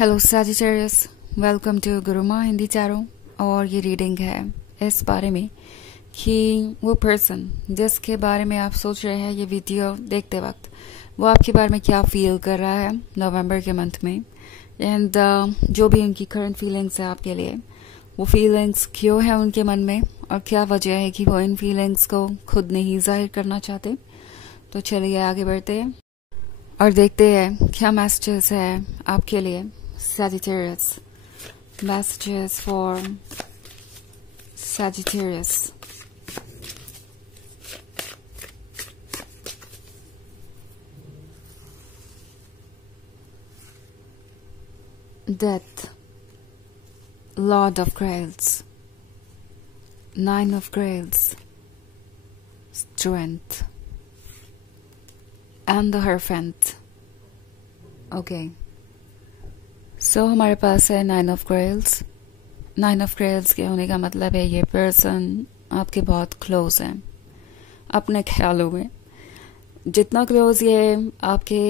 Hello Sagittarius, welcome to Guruma Hindi tarot. और ये reading है इस बारे में कि वो पर्सन जिसके बारे में आप सोच रहे हैं ये वीडियो देखते वक्त वो आपके बारे में क्या फील कर रहा है नवंबर के मंथ में, एंड जो भी उनकी करंट फीलिंग्स है आपके लिए, वो फीलिंग्स क्यों है उनके मन में और क्या वजह है कि वो इन फीलिंग्स को खुद नहीं जाहिर करना चाहते। तो चलिए आगे बढ़ते हैं और देखते हैं क्या मैसेजेस है आपके लिए Sagittarius. Messages for Sagittarius. Death, Lord of Grails, Nine of Grails, Strength, and the Hierophant. Okay. सो हमारे पास है नाइन ऑफ ग्रेल्स। नाइन ऑफ ग्रेल्स के होने का मतलब है ये पर्सन आपके बहुत क्लोज है अपने ख्यालों में। जितना क्लोज ये आपके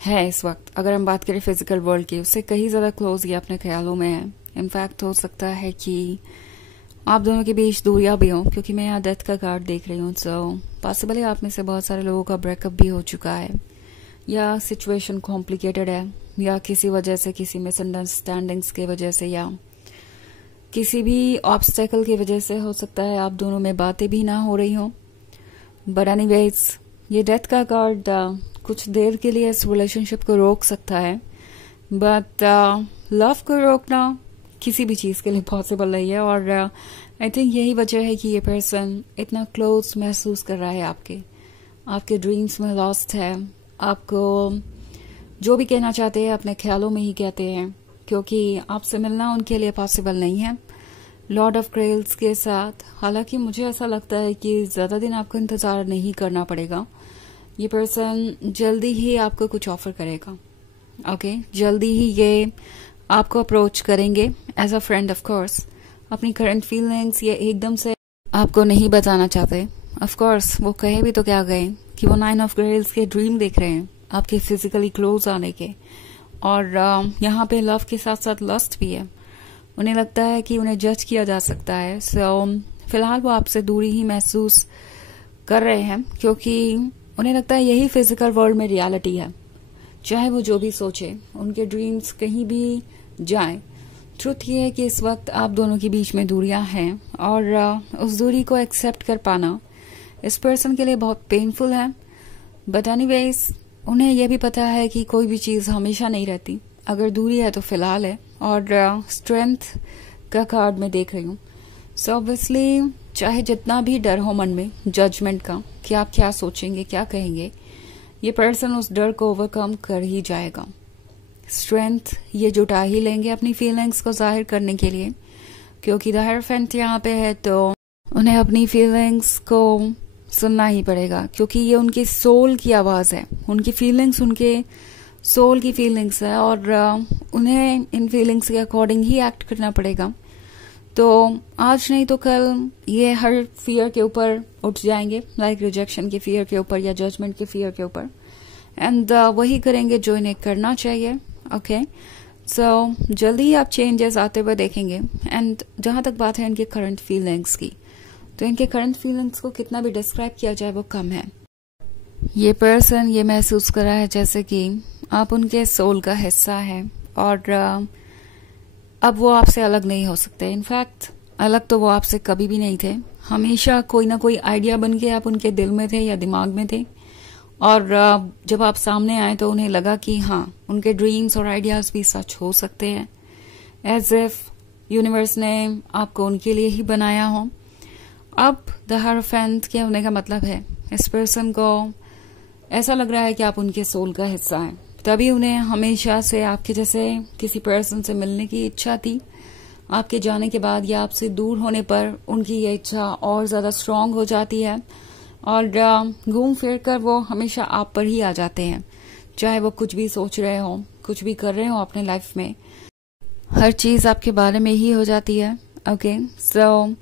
है इस वक्त, अगर हम बात करें फिजिकल वर्ल्ड की, उससे कहीं ज़्यादा क्लोज ये अपने ख्यालों में है। इनफैक्ट हो सकता है कि आप दोनों के बीच दूरियां भी हों, क्योंकि मैं यहाँ डेथ का कार्ड देख रही हूँ। सो पॉसिबली आप में से बहुत सारे लोगों का ब्रेकअप भी हो चुका है, या सिचुएशन कॉम्प्लिकेटेड है, या किसी वजह से, किसी मिसअंडरस्टैंडिंग्स की वजह से, या किसी भी ऑब्स्टेकल की वजह से हो सकता है आप दोनों में बातें भी ना हो रही हो। बट एनीवेज, ये डेथ का कार्ड कुछ देर के लिए इस रिलेशनशिप को रोक सकता है, बट लव को रोकना किसी भी चीज़ के लिए पॉसिबल नहीं है। और आई थिंक यही वजह है कि ये पर्सन इतना क्लोज महसूस कर रहा है आपके ड्रीम्स में लॉस्ट है। आपको जो भी कहना चाहते हैं अपने ख्यालों में ही कहते हैं, क्योंकि आपसे मिलना उनके लिए पॉसिबल नहीं है लॉर्ड ऑफ ग्रेल्स के साथ। हालांकि मुझे ऐसा लगता है कि ज़्यादा दिन आपको इंतज़ार नहीं करना पड़ेगा। ये पर्सन जल्दी ही आपको कुछ ऑफर करेगा। ओके, जल्दी ही ये आपको अप्रोच करेंगे as a friend. Of course अपनी करंट फीलिंग्स ये एकदम से आपको नहीं बताना चाहते। ऑफ कोर्स वो कहे भी तो क्या कहे कि वो नाइन ऑफ ग्रेल्स के ड्रीम देख रहे हैं आपके फिजिकली क्लोज आने के, और यहाँ पे लव के साथ साथ लस्ट भी है। उन्हें लगता है कि उन्हें जज किया जा सकता है। सो फिलहाल वो आपसे दूरी ही महसूस कर रहे हैं, क्योंकि उन्हें लगता है यही फिजिकल वर्ल्ड में रियलिटी है। चाहे वो जो भी सोचे, उनके ड्रीम्स कहीं भी जाएं, ट्रुथ ये है कि इस वक्त आप दोनों के बीच में दूरियां हैं, और उस दूरी को एक्सेप्ट कर पाना इस पर्सन के लिए बहुत पेनफुल है। बट एनीवेज, उन्हें यह भी पता है कि कोई भी चीज़ हमेशा नहीं रहती। अगर दूरी है तो फिलहाल है, और स्ट्रेंथ का कार्ड मैं देख रही हूँ। सो ऑब्वियसली चाहे जितना भी डर हो मन में जजमेंट का कि आप क्या सोचेंगे, क्या कहेंगे, ये पर्सन उस डर को ओवरकम कर ही जाएगा। स्ट्रेंथ ये जुटा ही लेंगे अपनी फीलिंग्स को जाहिर करने के लिए, क्योंकि द हायरफेंट यहाँ पे है, तो उन्हें अपनी फीलिंग्स को सुनना ही पड़ेगा, क्योंकि ये उनकी सोल की आवाज़ है। उनकी फीलिंग्स उनके सोल की फीलिंग्स है, और उन्हें इन फीलिंग्स के अकॉर्डिंग ही एक्ट करना पड़ेगा। तो आज नहीं तो कल ये हर फियर के ऊपर उठ जाएंगे, लाइक रिजेक्शन के फियर के ऊपर या जजमेंट के फियर के ऊपर, एंड वही करेंगे जो इन्हें करना चाहिए। ओके, सो जल्दी ही आप चेंजेस आते हुए देखेंगे। एंड जहाँ तक बात है इनके करंट फीलिंग्स की, तो इनके करंट फीलिंग्स को कितना भी डिस्क्राइब किया जाए वो कम है। ये पर्सन ये महसूस कर रहा है जैसे कि आप उनके सोल का हिस्सा है, और अब वो आपसे अलग नहीं हो सकते। इनफैक्ट अलग तो वो आपसे कभी भी नहीं थे, हमेशा कोई ना कोई आइडिया बन के आप उनके दिल में थे या दिमाग में थे, और जब आप सामने आए तो उन्हें लगा कि हाँ, उनके ड्रीम्स और आइडियाज भी सच हो सकते हैं, एज इफ यूनिवर्स ने आपको उनके लिए ही बनाया हो। अब द हायरफेंट के होने का मतलब है इस पर्सन को ऐसा लग रहा है कि आप उनके सोल का हिस्सा हैं, तभी उन्हें हमेशा से आपके जैसे किसी पर्सन से मिलने की इच्छा थी। आपके जाने के बाद या आपसे दूर होने पर उनकी ये इच्छा और ज़्यादा स्ट्रांग हो जाती है, और घूम फिर कर वो हमेशा आप पर ही आ जाते हैं। चाहे वो कुछ भी सोच रहे हो, कुछ भी कर रहे हो अपने लाइफ में, हर चीज़ आपके बारे में ही हो जाती है। ओके, सो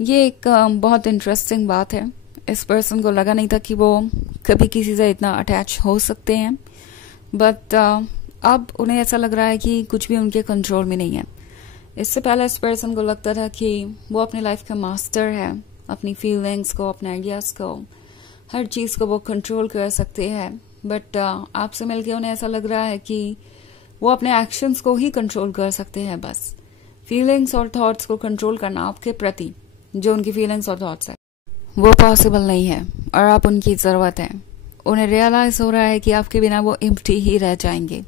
ये एक बहुत इंटरेस्टिंग बात है। इस पर्सन को लगा नहीं था कि वो कभी किसी से इतना अटैच हो सकते हैं, बट अब उन्हें ऐसा लग रहा है कि कुछ भी उनके कंट्रोल में नहीं है। इससे पहले इस पर्सन को लगता था कि वो अपनी लाइफ का मास्टर है, अपनी फीलिंग्स को, अपने आइडियाज को, हर चीज को वो कंट्रोल कर सकते हैं। बट आपसे मिलके उन्हें ऐसा लग रहा है कि वो अपने एक्शंस को ही कंट्रोल कर सकते हैं। बस फीलिंग्स और थॉट्स को कंट्रोल करना आपके प्रति, जो उनकी फीलिंग्स और थॉट्स है, वो पॉसिबल नहीं है और आप उनकी जरूरत है। उन्हें रियलाइज हो रहा है कि आपके बिना वो एम्प्टी ही रह जाएंगे।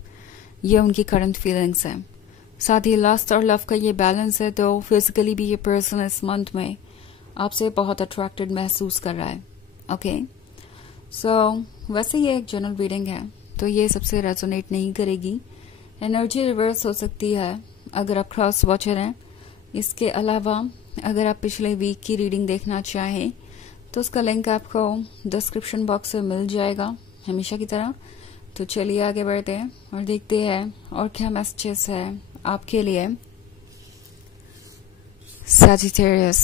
ये उनकी करंट फीलिंग्स है। साथ ही लस्ट और लव का ये बैलेंस है, तो फिजिकली भी ये पर्सन इस मंथ में आपसे बहुत अट्रैक्टेड महसूस कर रहा है। ओके, सो वैसे ये एक जनरल रीडिंग है, तो ये सबसे रेजोनेट नहीं करेगी। एनर्जी रिवर्स हो सकती है अगर आप क्रॉस वॉचर हैं। इसके अलावा अगर आप पिछले वीक की रीडिंग देखना चाहें तो उसका लिंक आपको डिस्क्रिप्शन बॉक्स में मिल जाएगा, हमेशा की तरह। तो चलिए आगे बढ़ते हैं और देखते हैं और क्या मैसेजेस है आपके लिए। Sagittarius,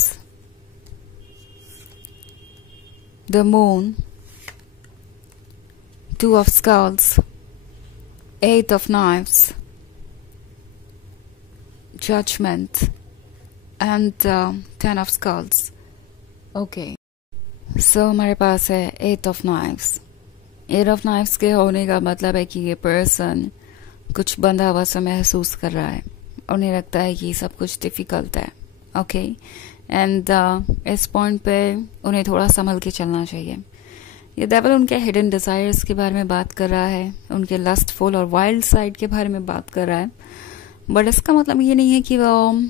the moon, 2 of Skulls, 8 of Knives, Judgment, and 10 of Skulls. Okay, so हमारे पास है 8 of Knives. 8 of Knives के होने का मतलब है कि ये पर्सन कुछ बंधा हुआ सा महसूस कर रहा है। उन्हें लगता है कि सब कुछ डिफिकल्ट है। ओके, एंड इस पॉइंट पे उन्हें थोड़ा संभल के चलना चाहिए। ये डेविल उनके हिडन डिजायर्स के बारे में बात कर रहा है, उनके लस्टफुल और वाइल्ड साइड के बारे में बात कर रहा है। बट इसका मतलब ये नहीं है कि वो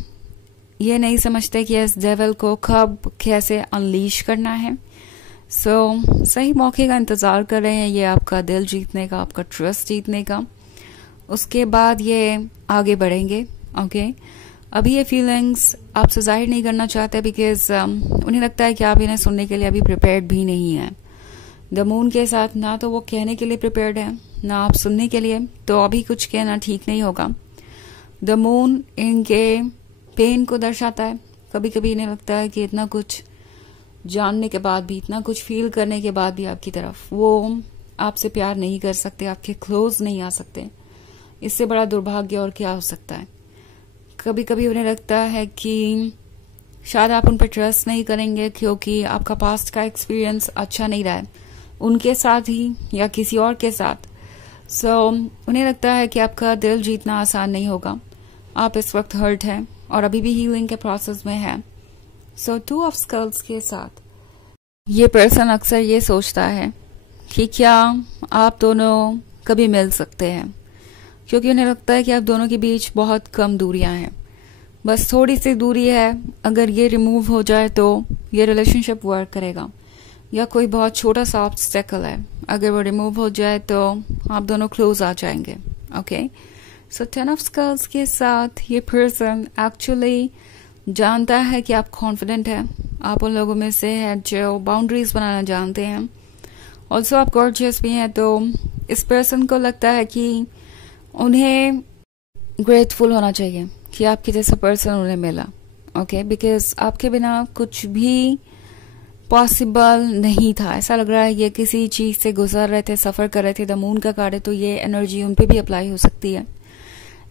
ये नहीं समझते कि इस डेविल को कब कैसे अनलीश करना है। सही मौके का इंतजार कर रहे हैं ये आपका दिल जीतने का, आपका ट्रस्ट जीतने का। उसके बाद ये आगे बढ़ेंगे। ओके, अभी ये फीलिंग्स आपसे जाहिर नहीं करना चाहते बिकॉज उन्हें लगता है कि आप इन्हें सुनने के लिए अभी प्रिपेयर्ड भी नहीं है। द मून के साथ ना तो वो कहने के लिए प्रिपेयर्ड है, ना आप सुनने के लिए, तो अभी कुछ कहना ठीक नहीं होगा। द मून इनके पेन को दर्शाता है। कभी कभी इन्हें लगता है कि इतना कुछ जानने के बाद भी, इतना कुछ फील करने के बाद भी आपकी तरफ वो आपसे प्यार नहीं कर सकते, आपके क्लोज नहीं आ सकते। इससे बड़ा दुर्भाग्य और क्या हो सकता है। कभी कभी उन्हें लगता है कि शायद आप उन पर ट्रस्ट नहीं करेंगे क्योंकि आपका पास्ट का एक्सपीरियंस अच्छा नहीं रहा है, उनके साथ ही या किसी और के साथ। उन्हें लगता है कि आपका दिल जीतना आसान नहीं होगा। आप इस वक्त हर्ट हैं और अभी भी हीलिंग के प्रोसेस में है। 2 ऑफ स्कल्स के साथ ये पर्सन अक्सर ये सोचता है कि क्या आप दोनों कभी मिल सकते हैं, क्योंकि उन्हें लगता है कि आप दोनों के बीच बहुत कम दूरियां हैं। बस थोड़ी सी दूरी है, अगर ये रिमूव हो जाए तो ये रिलेशनशिप वर्क करेगा। या कोई बहुत छोटा सा ऑब्स्टेकल है, अगर वो रिमूव हो जाए तो आप दोनों क्लोज आ जाएंगे। ओके, 10 ऑफ स्कल्स के साथ ये पर्सन एक्चुअली जानता है कि आप कॉन्फिडेंट हैं। आप उन लोगों में से हैं जो बाउंड्रीज बनाना जानते हैं। ऑल्सो आप गॉर्जियस भी हैं, तो इस पर्सन को लगता है कि उन्हें ग्रेटफुल होना चाहिए कि आपके जैसा पर्सन उन्हें मिला। ओके, बिकॉज आपके बिना कुछ भी पॉसिबल नहीं था। ऐसा लग रहा है ये किसी चीज से गुजर रहे थे, सफर कर रहे थे। द मून का कार्ड है, तो ये एनर्जी उन पे भी अप्लाई हो सकती है।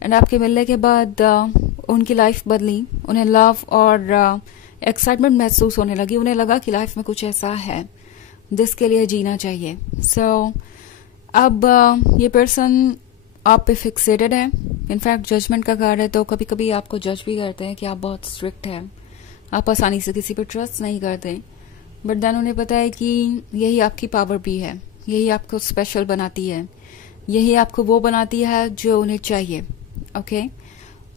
एंड आपके मिलने के बाद उनकी लाइफ बदली, उन्हें लव और एक्साइटमेंट महसूस होने लगी। उन्हें लगा कि लाइफ में कुछ ऐसा है जिसके लिए जीना चाहिए। अब ये पर्सन आप पे फिक्सेटेड है। इनफैक्ट जजमेंट का कार्ड है, तो कभी कभी आपको जज भी करते हैं कि आप बहुत स्ट्रिक्ट हैं, आप आसानी से किसी पर ट्रस्ट नहीं करते। बट देन उन्हें पता है कि यही आपकी पावर भी है, यही आपको स्पेशल बनाती है, यही आपको वो बनाती है जो उन्हें चाहिए। ओके,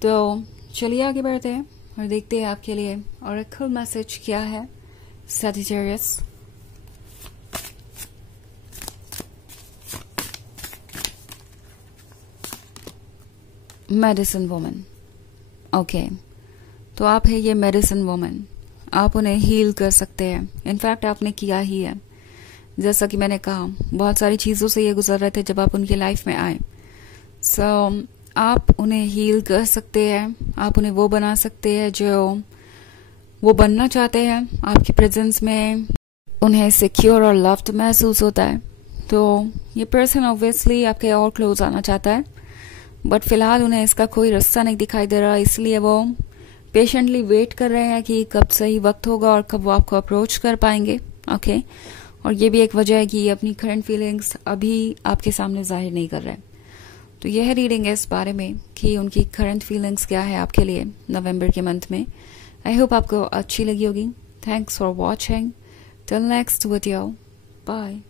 तो चलिए आगे बढ़ते हैं और देखते हैं आपके लिए ऑरेकल मैसेज क्या है। Sagittarius, medicine woman. ओके, तो आप है ये मेडिसिन वुमन। आप उन्हें हील कर सकते हैं। इनफैक्ट आपने किया ही है। जैसा कि मैंने कहा, बहुत सारी चीजों से ये गुजर रहे थे जब आप उनकी लाइफ में आए। आप उन्हें हील कर सकते हैं। आप उन्हें वो बना सकते हैं जो वो बनना चाहते हैं। आपकी प्रेजेंस में उन्हें सिक्योर और लव्ड महसूस होता है। तो ये पर्सन ऑब्वियसली आपके और क्लोज आना चाहता है। बट फिलहाल उन्हें इसका कोई रास्ता नहीं दिखाई दे रहा, इसलिए वो पेशेंटली वेट कर रहे हैं कि कब सही वक्त होगा और कब वो आपको अप्रोच कर पाएंगे। ओके और ये भी एक वजह है कि ये अपनी करंट फीलिंग्स अभी आपके सामने जाहिर नहीं कर रहे हैं। तो यह रीडिंग है इस बारे में कि उनकी करंट फीलिंग्स क्या है आपके लिए नवंबर के मंथ में। आई होप आपको अच्छी लगी होगी। Thanks for watching. Till next video, bye.